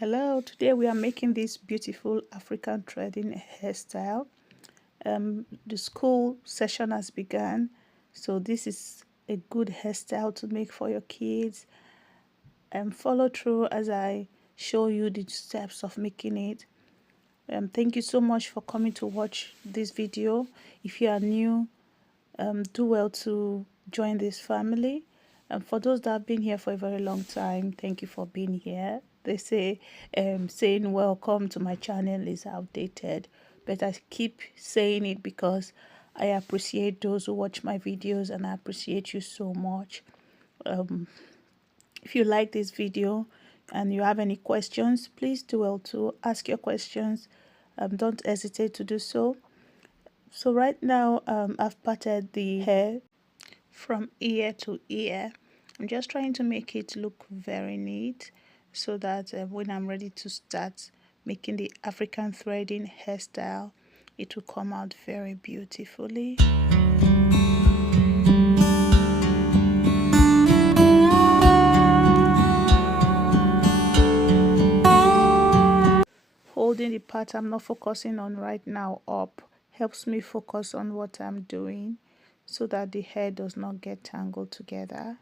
Hello, today we are making this beautiful African threading hairstyle. The school session has begun, so this is a good hairstyle to make for your kids, and follow through as I show you the steps of making it. Thank you so much for coming to watch this video. If you are new, do well to join this family. And for those that have been here for a very long time, thank you for being here. They say saying welcome to my channel is outdated, but I keep saying it because I appreciate those who watch my videos, and I appreciate you so much. If you like this video and you have any questions, please do well to ask your questions. Don't hesitate to do so. So right now I've parted the hair from ear to ear. I'm just trying to make it look very neat so that when I'm ready to start making the African threading hairstyle, it will come out very beautifully. Holding the part I'm not focusing on right now up helps me focus on what I'm doing so that the hair does not get tangled together.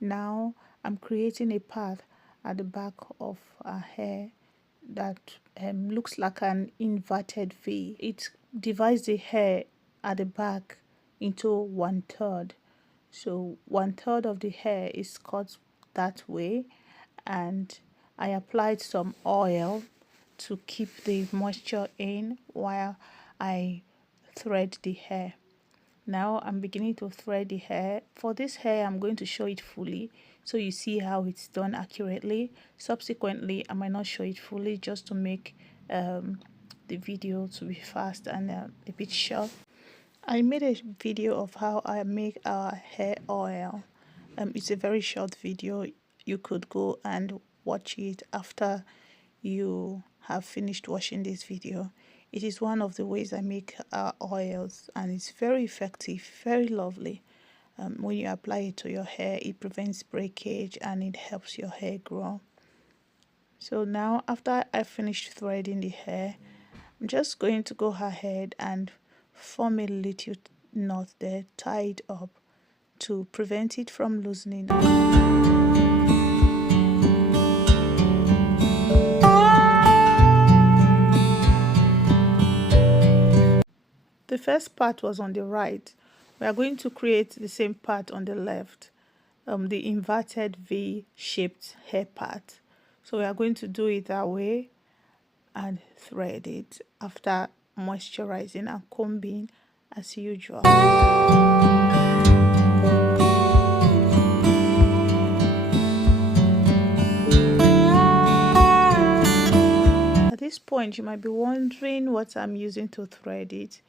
Now I'm creating a path at the back of her hair that looks like an inverted V. It divides the hair at the back into 1/3. So 1/3 of the hair is cut that way, and I applied some oil to keep the moisture in while I thread the hair. Now I'm beginning to thread the hair. For this hair, I'm going to show it fully so you see how it's done accurately. Subsequently, I might not show it fully just to make the video to be fast and a bit short. I made a video of how I make our hair oil. It's a very short video. You could go and watch it after you have finished watching this video. It is one of the ways I make oils, and it's very effective, very lovely. When you apply it to your hair, it prevents breakage and it helps your hair grow. So now after I finished threading the hair, I'm just going to go ahead and form a little knot there, tie it up to prevent it from loosening up. The first part was on the right. We are going to create the same part on the left, the inverted V-shaped hair part. So we are going to do it that way and thread it after moisturizing and combing as usual. At this point, you might be wondering what I'm using to thread it.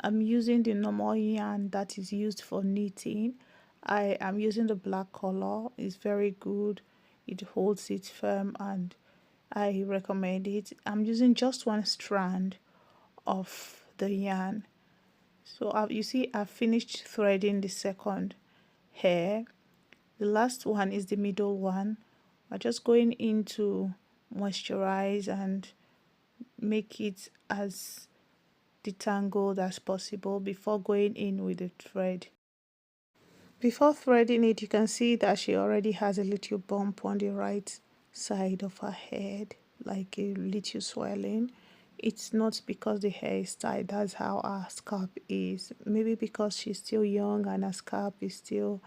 I'm using the normal yarn that is used for knitting. I am using the black color. It's very good. It holds it firm and I recommend it. I'm using just one strand of the yarn. So you see I've finished threading the second hair. The last one is the middle one. I'm just going in to moisturize and make it as detangled as possible before going in with the thread. Before threading it, you can see that she already has a little bump on the right side of her head, like a little swelling. It's not because the hair is tight, that's how her scalp is. Maybe because she's still young and her scalp is still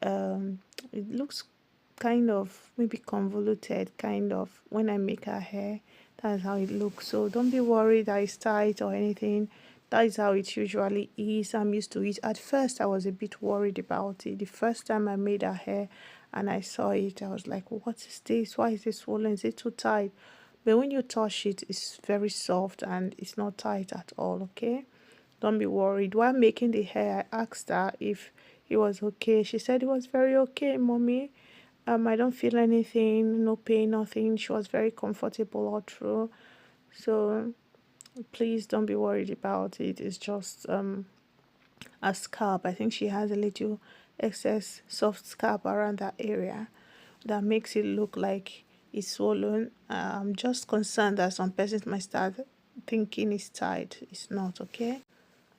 it looks kind of maybe convoluted, kind of. When I make her hair, that's how it looks. So don't be worried that it's tight or anything. That is how it usually is. I'm used to it. At first I was a bit worried about it. The first time I made her hair and I saw it, I was like, what is this? Why is it swollen? Is it too tight? But when you touch it, it's very soft and it's not tight at all. Okay, don't be worried. While making the hair, I asked her if it was okay. She said it was very okay, mommy. I don't feel anything, no pain, nothing. She was very comfortable all through. So please don't be worried about it. It's just a scalp. I think she has a little excess soft scalp around that area that makes it look like is swollen. I'm just concerned that some persons might start thinking it's tight. It's not, okay?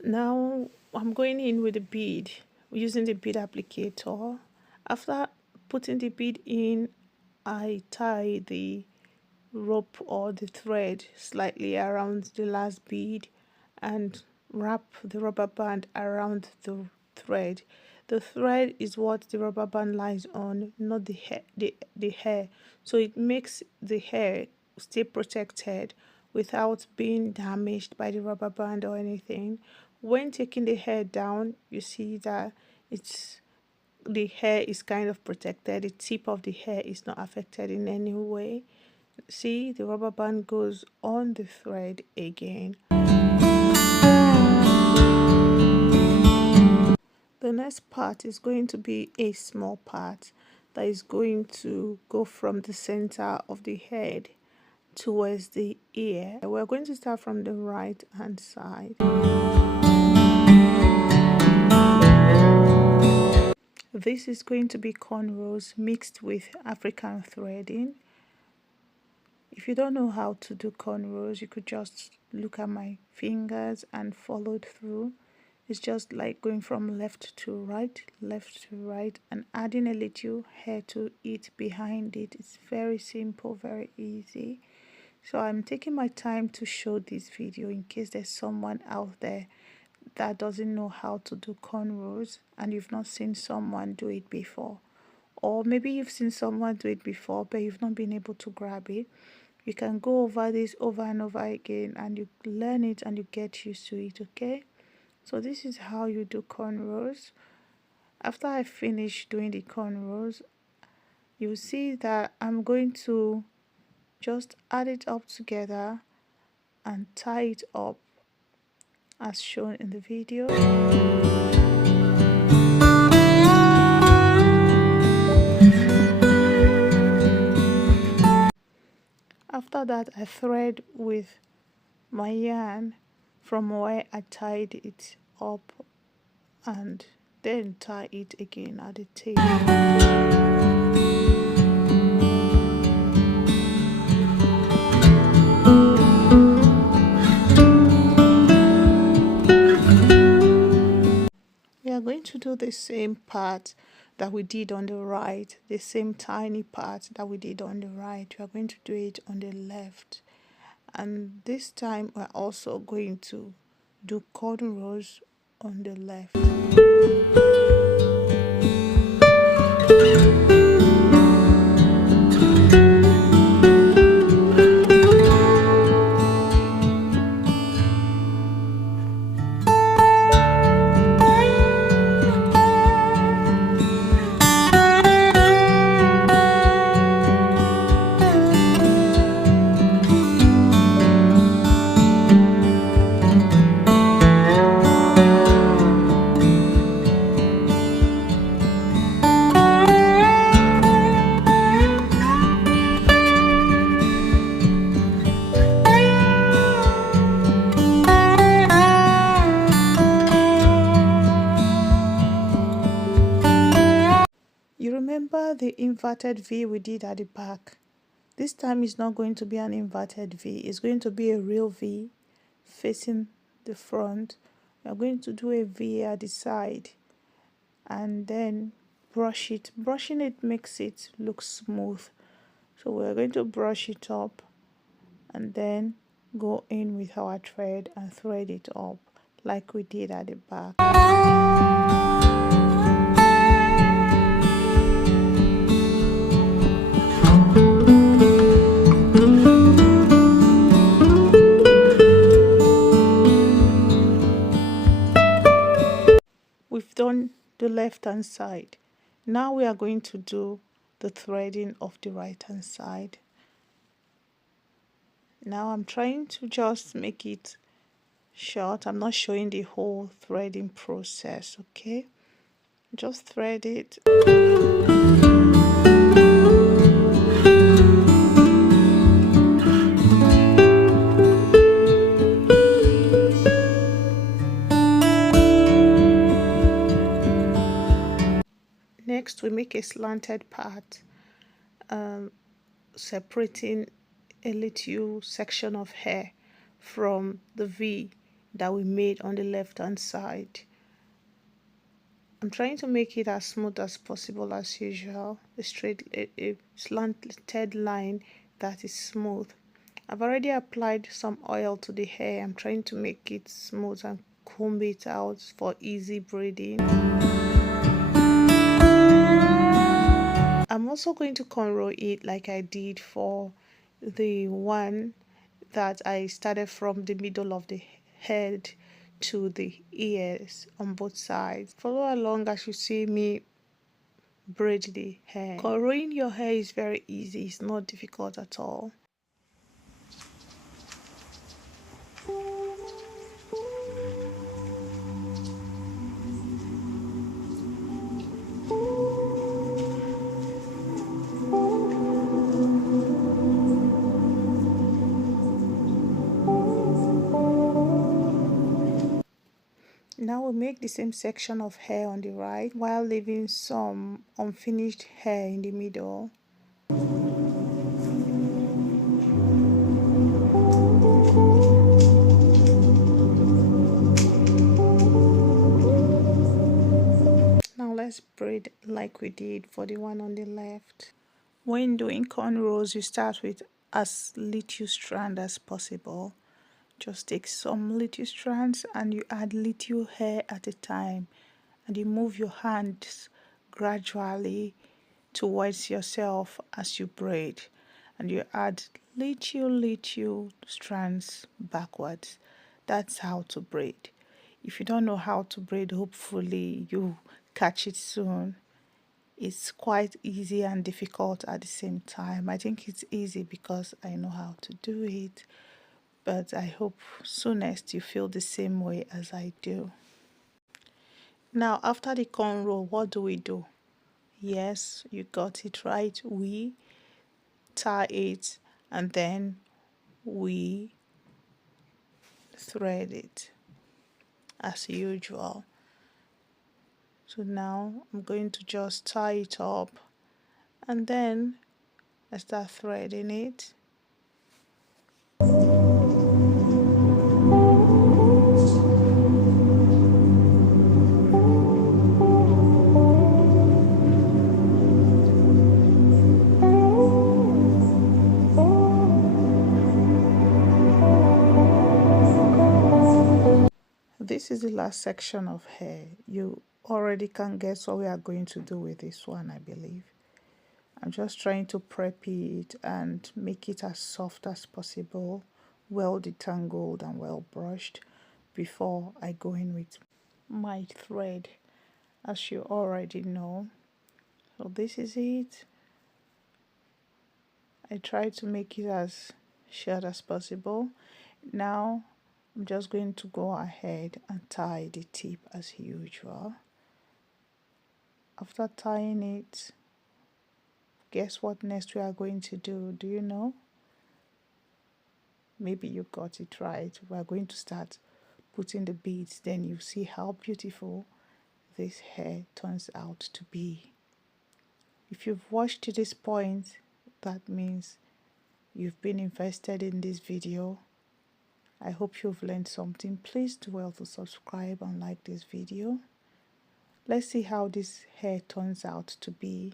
Now I'm going in with the bead, using the bead applicator. After putting the bead in, I tie the rope or the thread slightly around the last bead and wrap the rubber band around the thread. The thread is what the rubber band lies on, not the hair, the hair. So it makes the hair stay protected without being damaged by the rubber band or anything. When taking the hair down, you see that the hair is kind of protected. The tip of the hair is not affected in any way. See, the rubber band goes on the thread again. The next part is going to be a small part that is going to go from the center of the head towards the ear. We're going to start from the right hand side. This is going to be cornrows mixed with African threading. If you don't know how to do cornrows, you could just look at my fingers and follow through. It's just like going from left to right, and adding a little hair to it behind it. It's very simple, very easy. So I'm taking my time to show this video in case there's someone out there that doesn't know how to do cornrows and you've not seen someone do it before. Or maybe you've seen someone do it before but you've not been able to grab it. You can go over this over and over again and you learn it and you get used to it, okay? So this is how you do cornrows. After I finish doing the cornrows, you'll see that I'm going to just add it up together and tie it up as shown in the video. After that, I thread with my yarn from where I tied it up and then tie it again at the tail. We are going to do the same part that we did on the right, the same tiny part that we did on the right. We are going to do it on the left, and this time we're also going to do cornrows on the left. You remember the inverted V we did at the back? This time it's not going to be an inverted V, it's going to be a real V facing the front. We are going to do a V at the side and then brush it. Brushing it makes it look smooth. So we're going to brush it up and then go in with our thread and thread it up like we did at the back. We've done the left hand side. Now we are going to do the threading of the right hand side. Now I'm trying to just make it short. I'm not showing the whole threading process, okay? Just thread it. Next, we make a slanted part. separating a little section of hair from the V that we made on the left hand side. I'm trying to make it as smooth as possible as usual, a slanted line that is smooth. I've already applied some oil to the hair. I'm trying to make it smooth and comb it out for easy braiding. I'm also going to cornrow it like I did for the one that I started from the middle of the head to the ears on both sides. Follow along as you see me braid the hair. Cornrowing your hair is very easy, it's not difficult at all. Now we'll make the same section of hair on the right while leaving some unfinished hair in the middle. Now let's braid like we did for the one on the left. When doing cornrows, you start with as little strand as possible. Just take some little strands and you add little hair at a time, and you move your hands gradually towards yourself as you braid, and you add little strands backwards. That's how to braid. If you don't know how to braid, hopefully you catch it soon. It's quite easy and difficult at the same time. I think it's easy because I know how to do it, but I hope soonest you feel the same way as I do. Now after the cornrow, what do? Yes, you got it right. We tie it and then we thread it as usual. So now I'm going to just tie it up and then I start threading it. This is the last section of hair. You already can guess what we are going to do with this one, I believe. I'm just trying to prep it and make it as soft as possible, well detangled and well brushed before I go in with my thread, as you already know. So this is it. I try to make it as short as possible. Now I'm just going to go ahead and tie the tip as usual. After tying it, guess what next we are going to do? Do you know? Maybe you got it right. We are going to start putting the beads, then you see how beautiful this hair turns out to be. If you've watched to this point, that means you've been invested in this video. I hope you've learned something. Please do well to subscribe and like this video. Let's see how this hair turns out to be.